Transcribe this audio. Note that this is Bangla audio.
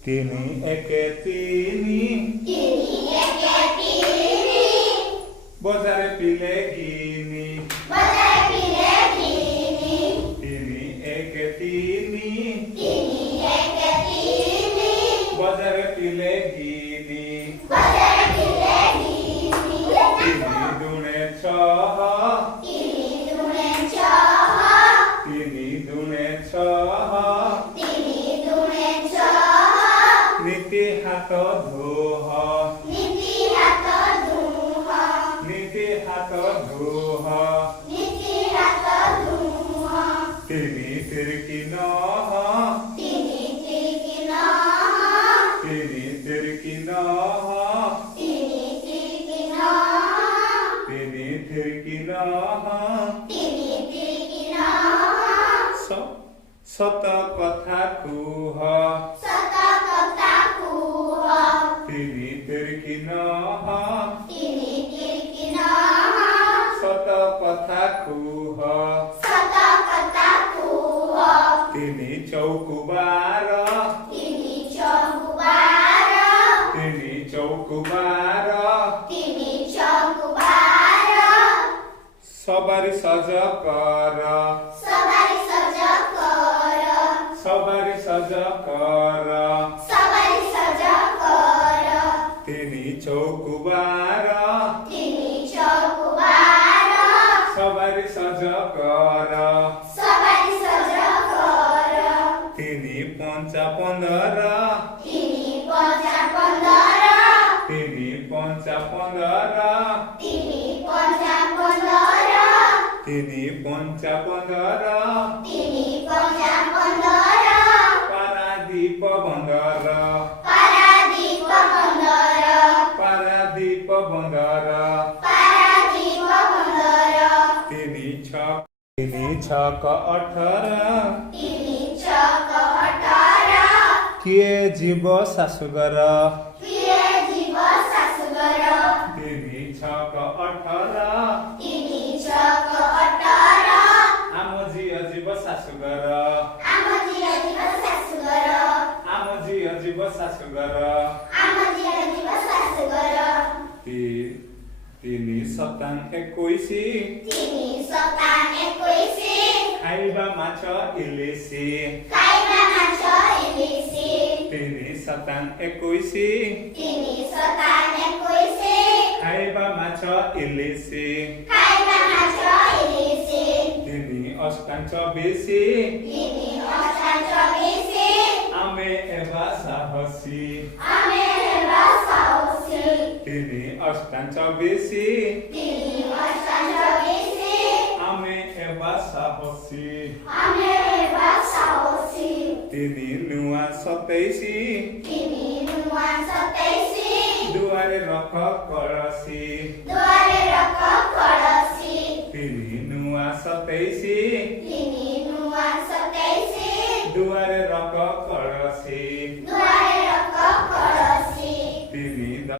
তিনি একে তিনি বজারে পিলে গিনি তিনি একে তিনি বজারে পিলে গিনি তিনি দুনে ছহ তিনি দুনে ছহ নীতি হাত ধোহ নীতি হাত ধোহ তিনি তিরকি নহ তিনি তিরকি নহ তিনি তিরকি নহ সত কথা কুহ তিনি তিরকি নহ সত কথা কুহ তিনি চৌকুবার তিনি চৌকুবার সবারি সজ কর সবারি সজ কর তিনি চৌকুবার সবারি সজ কর তিনি পঞ্চা পন্দর তিনি পঞ্চা পন্দর তিনি পঞ্চা পন্দর পারাদীপ বন্দর পারাদীপ বন্দর তিনি ছক 18 কিଏ ଯିବ ଶାଶୁଘର তিনি ছক 18 ଆମ ଝିଅ ଯିବ ଶାଶୁଘର ଆମ ଝିଅ ଯିବ ଶାଶୁଘର তিনি শতাং 21 ଖାଇବା ମାଛ ଇଲିଶି তিনি শতাং 21 ଖାଇବା ମାଛ ଇଲିଶି তিনি অষ্টাং 24 ଆମେ ହେବା ସାହସୀ তিনি অষ্টাং 24 ଆମେ ହେବା ସାହସୀ তিনি ନୂଆ 27 ଦୁଆରେ ରଖ କଳସୀ তিনি ନୂଆ 27 ଦୁଆରେ ରଖ କଳସୀ